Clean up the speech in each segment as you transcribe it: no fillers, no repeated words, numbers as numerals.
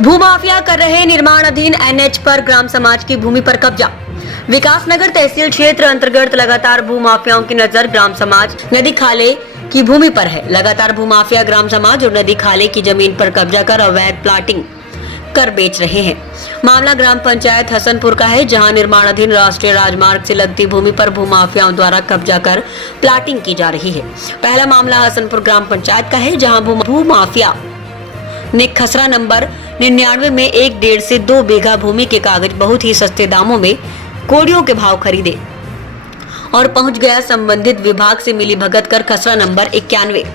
भूमाफिया कर रहे निर्माणाधीन एनएच पर ग्राम समाज की भूमि पर कब्जा। विकासनगर तहसील क्षेत्र अंतर्गत लगातार भूमाफियाओं की नजर ग्राम समाज नदी खाले की भूमि पर है। लगातार भूमाफिया ग्राम समाज और नदी खाले की जमीन पर कब्जा कर अवैध प्लाटिंग कर बेच रहे हैं। मामला ग्राम पंचायत हसनपुर का है, जहां निर्माणाधीन राष्ट्रीय राजमार्ग से लगती भूमि पर भूमाफियाओं द्वारा कब्जा कर प्लाटिंग की जा रही है। पहला मामला हसनपुर ग्राम पंचायत का है, जहां भूमाफिया ने खसरा नंबर 99 में 1.5 से 2 बीघा भूमि के कागज बहुत ही सस्ते दामों में कोड़ियों के भाव खरीदे और पहुंच गया संबंधित विभाग से मिली भगत कर खसरा नंबर 91,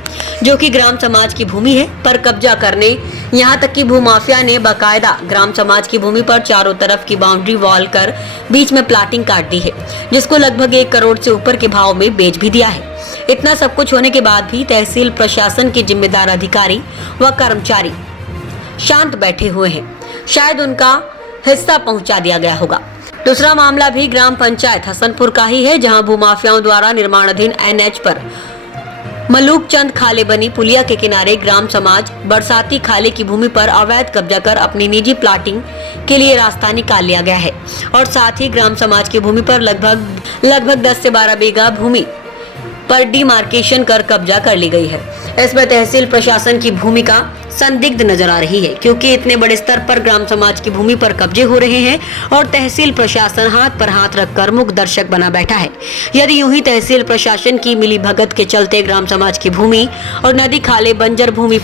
जो कि ग्राम समाज की भूमि है, पर कब्जा करने यहां तक कि भूमाफिया ने बाकायदा ग्राम समाज की भूमि पर चारों तरफ की बाउंड्री वॉल कर बीच में प्लाटिंग काट दी है, जिसको लगभग 1 करोड़ से ऊपर के भाव में बेच भी दिया है। इतना सब कुछ होने के बाद भी तहसील प्रशासन के जिम्मेदार अधिकारी व कर्मचारी शांत बैठे हुए हैं। शायद उनका हिस्सा पहुंचा दिया गया होगा। दूसरा मामला भी ग्राम पंचायत हसनपुर का ही है, जहां भूमाफियाओं द्वारा निर्माणाधीन एनएच पर मलूक चंद खाले बनी पुलिया के किनारे ग्राम समाज बरसाती खाले की भूमि पर अवैध कब्जा कर अपनी निजी प्लाटिंग के लिए रास्ता निकाल लिया गया है और साथ ही ग्राम समाज की भूमि पर लगभग 10 से 12 बीघा भूमि पर डिमार्केशन कर कब्जा कर ली गई है। इसमें तहसील प्रशासन की भूमिका संदिग्ध नजर आ रही है, क्योंकि इतने बड़े स्तर पर ग्राम समाज की भूमि पर कब्जे हो रहे हैं और तहसील प्रशासन हाथ पर हाथ रखकर मूक दर्शक बना बैठा है। यदि यूं ही तहसील प्रशासन की मिली भगत के चलते ग्राम समाज की भूमि और नदी खाले बंजर भूमि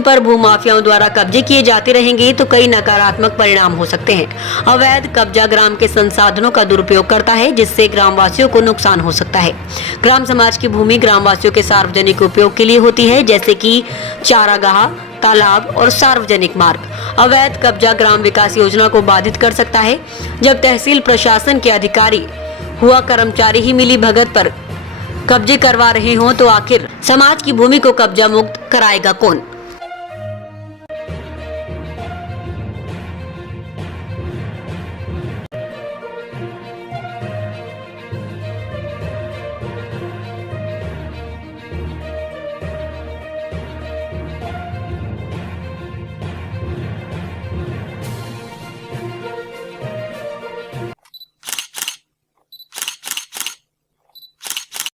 पर भूमाफियाओं द्वारा कब्जे किए जाते रहेंगे तो कई नकारात्मक परिणाम हो सकते हैं। अवैध कब्जा ग्राम के संसाधनों का दुरुपयोग करता है, जिससे ग्रामवासियों को नुकसान हो सकता है। ग्राम समाज की भूमि ग्रामवासियों के सार्वजनिक उपयोग के लिए होती है, जैसे कि चारागाह, तालाब और सार्वजनिक मार्ग। अवैध कब्जा ग्राम विकास योजना को बाधित कर सकता है। जब तहसील प्रशासन के अधिकारी हुआ कर्मचारी ही मिली भगत पर कब्जे करवा रहे हों तो आखिर समाज की भूमि को कब्जा मुक्त कराएगा कौन?